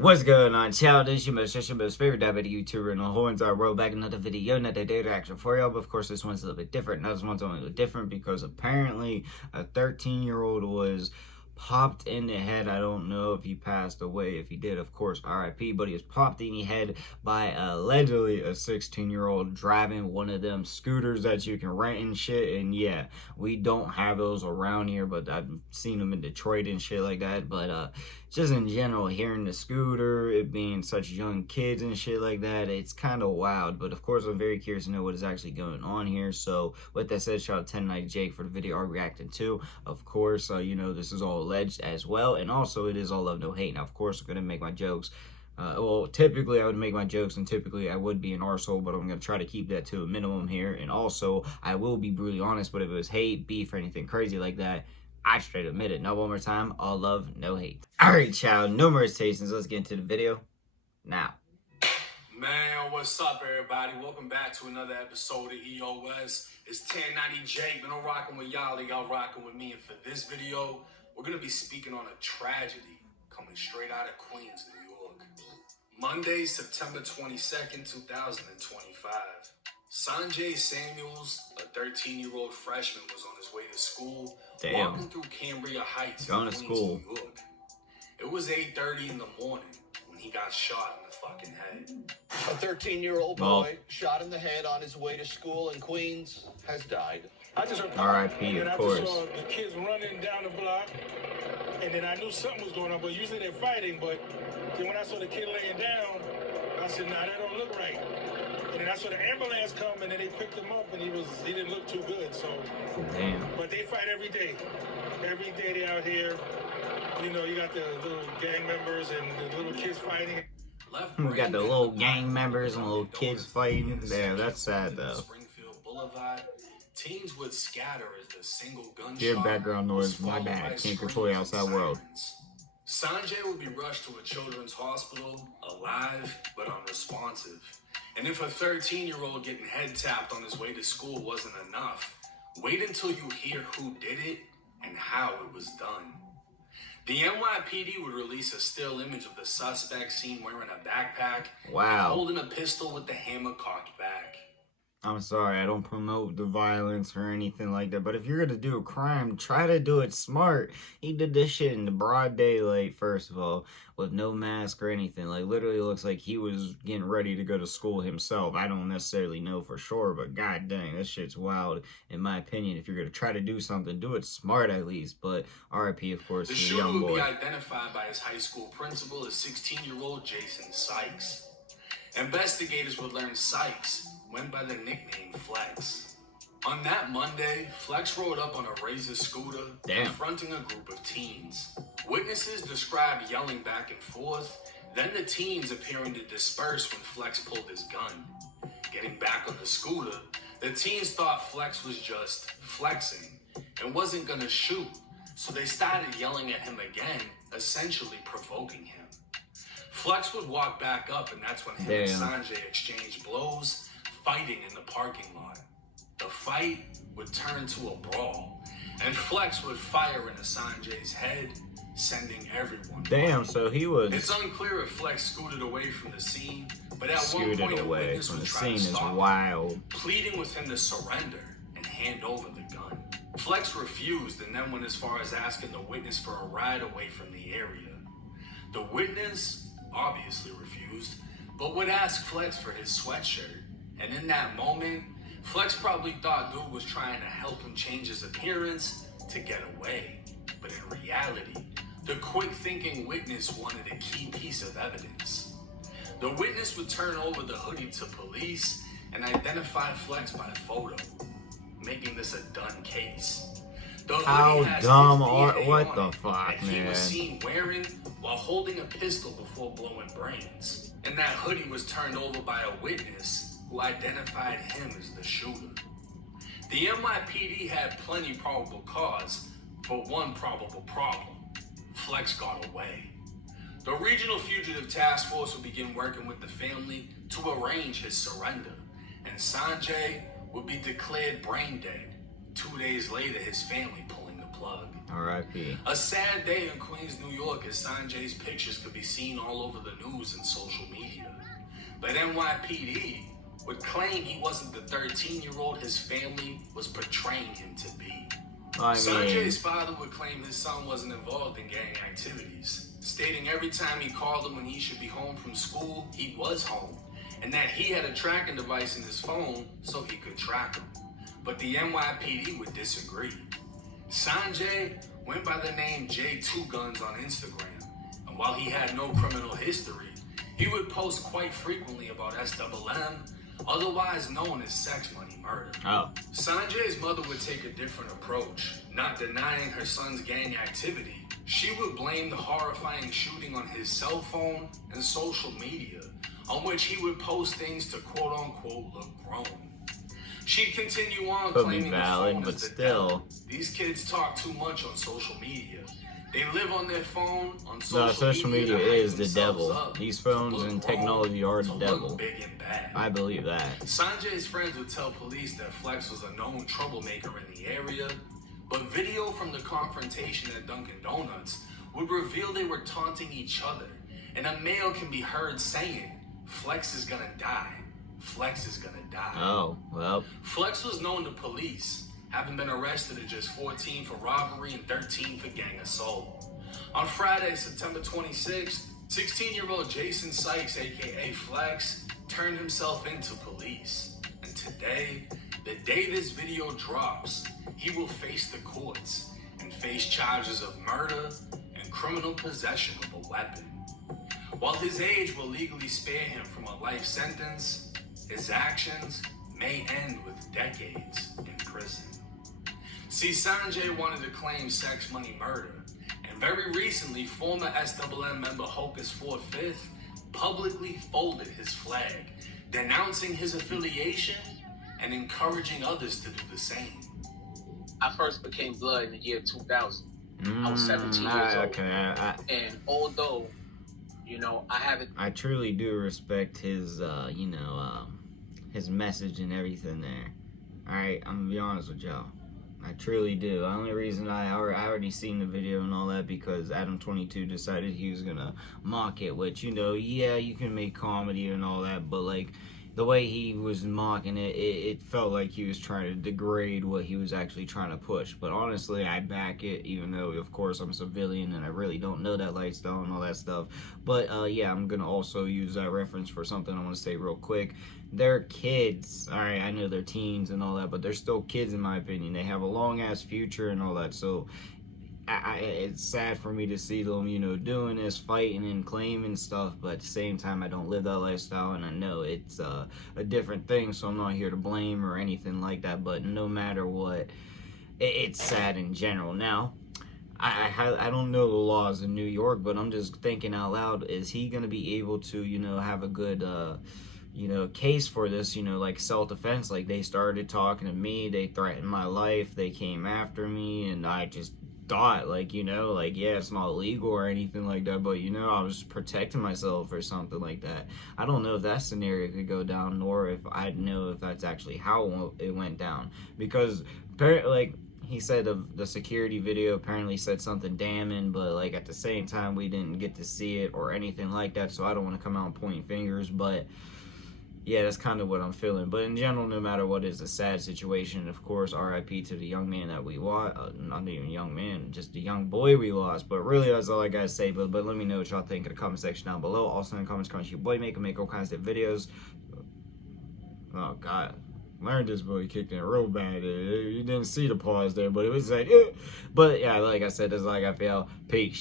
What's going on, child? This is your most favorite Diabeto YouTuber in the whole entire world. Back another video, another data action for y'all. But of course, this one's a little bit different. Now, this one's only a little different because apparently a 13-year-old was popped in the head. I don't know if he passed away. If he did, of course, RIP. But he was popped in the head by allegedly a 16-year-old driving one of them scooters that you can rent and shit. And yeah, we don't have those around here, but I've seen them in Detroit and shit like that. But just in general, hearing the scooter, it being such young kids and shit like that, it's kind of wild. But of course, I'm very curious to know what is actually going on here. So with that said, shout out 1090 Jake for the video I'm reacting to. Of course, you know, this is all alleged as well. And also, it is all love, no hate. Now, of course, I'm going to make my jokes. Well, typically I would make my jokes, and typically I would be an arsehole, but I'm going to try to keep that to a minimum here. And also, I will be brutally honest, but if it was hate, beef, or anything crazy like that, I straight admit it. Now, one more time, all love, no hate. Alright, child, no more hesitations. Let's get into the video now. Man, what's up, everybody? Welcome back to another episode of EOS. It's 1090 Jake, man. I'm rocking with y'all, y'all rocking with me. And for this video, we're going to be speaking on a tragedy coming straight out of Queens, New York. Monday, September 22nd, 2025. Sanjay Samuels, a 13-year-old freshman, was on his way to school, walking through Cambria Heights in Queens, New York. It was 8:30 in the morning when he got shot in the fucking head. A 13-year-old boy shot in the head on his way to school in Queens has died. I just heard R.I.P. of course. I just saw the kids running down the block, and then I knew something was going on, but usually they're fighting, but then when I saw the kid laying down, I said, nah, that don't look right. And then I saw the ambulance come, and then they picked him up, and he didn't look too good, so. Damn. But they fight every day. Every day they out here. You know, you got the little gang members and the little kids fighting. We got the little gang members and little kids fighting. Damn, that's sad though. Springfield Boulevard, teens would scatter as the single gunshot. Your background noise, my bad. Can't control the outside world. Sanjay would be rushed to a children's hospital, alive but unresponsive. And if a 13-year-old getting head tapped on his way to school wasn't enough, wait until you hear who did it and how it was done. The NYPD would release a still image of the suspect seen wearing a backpack and holding a pistol with the hammer cocked back. I'm sorry, I don't promote the violence or anything like that, but if you're gonna do a crime, try to do it smart. He did this shit in the broad daylight, first of all, with no mask or anything. Like, literally looks like he was getting ready to go to school himself. I don't necessarily know for sure, but god dang, this shit's wild, in my opinion. If you're gonna try to do something, do it smart at least. But RIP, of course, the to the shooter young boy. Will be identified by his high school principal as 16-year-old Jason Sykes. Investigators would learn Sykes went by the nickname Flex. On that Monday, Flex rode up on a Razor scooter, confronting a group of teens. Witnesses described yelling back and forth, then the teens appearing to disperse when Flex pulled his gun. Getting back on the scooter, the teens thought Flex was just flexing and wasn't gonna shoot, so they started yelling at him again, essentially provoking him. Flex would walk back up, and that's when him and Sanjay exchanged blows, fighting in the parking lot. The fight would turn to a brawl, and Flex would fire into Sanjay's head, sending everyone. Damn, so he was. It's unclear if Flex scooted away from the scene, but at one point a witness would try to stop him, pleading with him to surrender and hand over the gun. Flex refused and then went as far as asking the witness for a ride away from the area. The witness obviously refused, but would ask Flex for his sweatshirt. And in that moment, Flex probably thought dude was trying to help him change his appearance to get away. But in reality, the quick-thinking witness wanted a key piece of evidence. The witness would turn over the hoodie to police and identify Flex by photo, making this a done case. The How dumb are what the fuck, that he was seen wearing while holding a pistol before blowing brains. And that hoodie was turned over by a witness who identified him as the shooter. The NYPD had plenty probable cause, but one probable problem. Flex got away. The Regional Fugitive Task Force would begin working with the family to arrange his surrender, and Sanjay would be declared brain dead. 2 days later, his family pulling the plug. R.I.P. A sad day in Queens, New York, as Sanjay's pictures could be seen all over the news and social media. But NYPD would claim he wasn't the 13-year-old his family was portraying him to be. Sanjay's father would claim his son wasn't involved in gang activities, stating every time he called him when he should be home from school, he was home, and that he had a tracking device in his phone so he could track him. But the NYPD would disagree. Sanjay went by the name J2 Guns on Instagram, and while he had no criminal history, he would post quite frequently about SMM, otherwise known as sex, money, murder. Sanjay's mother would take a different approach, not denying her son's gang activity. She would blame the horrifying shooting on his cell phone and social media, on which he would post things to quote-unquote look grown. She'd continue on claiming valid, the phone but is the still. devil. These kids talk too much on social media. They live on their phone, on social media to hype is the themselves devil. up, These to phones look and grown, technology are the to look devil. big and bad. I believe that. Sanjay's friends would tell police that Flex was a known troublemaker in the area, but video from the confrontation at Dunkin' Donuts would reveal they were taunting each other, and a male can be heard saying, "Flex is gonna die. Flex is gonna die." Oh, well. Flex was known to police, having been arrested at just 14 for robbery and 13 for gang assault. On Friday, September 26th, 16-year-old Jason Sykes, aka Flex, turned himself into police. And today, the day this video drops, he will face the courts and face charges of murder and criminal possession of a weapon. While his age will legally spare him from a life sentence, his actions may end with decades in prison. See, Sanjay wanted to claim sex, money, murder, and very recently, former SMM member Hocus 4/5 publicly folded his flag, denouncing his affiliation and encouraging others to do the same. I first became blood in the year 2000. I was 17 years old. And although, you know, I truly do respect his, his message and everything there. Alright, I'm gonna be honest with y'all. I truly do. The only reason I already seen the video and all that because Adam22 decided he was gonna mock it, which, yeah, you can make comedy and all that, but like, the way he was mocking it, it felt like he was trying to degrade what he was actually trying to push. But honestly, I back it, even though, of course, I'm a civilian and I really don't know that lifestyle and all that stuff. But, yeah, I'm going to also use that reference for something I want to say real quick. They're kids. All right, I know they're teens and all that, but they're still kids in my opinion. They have a long-ass future and all that, so it's sad for me to see them, doing this, fighting and claiming stuff, but at the same time, I don't live that lifestyle, and I know it's a different thing, so I'm not here to blame or anything like that, but no matter what, it's sad in general. Now, I don't know the laws in New York, but I'm just thinking out loud, is he going to be able to, have a good, case for this, like self-defense? Like, they started talking to me, they threatened my life, they came after me, and I just thought, yeah, it's not illegal or anything like that, but I was protecting myself or something like that. I don't know if that scenario could go down, nor if I know if that's actually how it went down, because like he said, the security video apparently said something damning, but like at the same time we didn't get to see it or anything like that, so I don't want to come out and point fingers, but yeah, that's kind of what I'm feeling. But in general, no matter what, it's a sad situation. Of course, RIP to the young man that we lost. Not even young man, just the young boy we lost. But really, that's all I gotta say. But let me know what y'all think in the comment section down below. Also in the comments, your boy make all kinds of videos. Oh, God. Learned this boy kicked in real bad. You didn't see the pause there, but it was like, but yeah, like I said, that's all I got for y'all. Peace.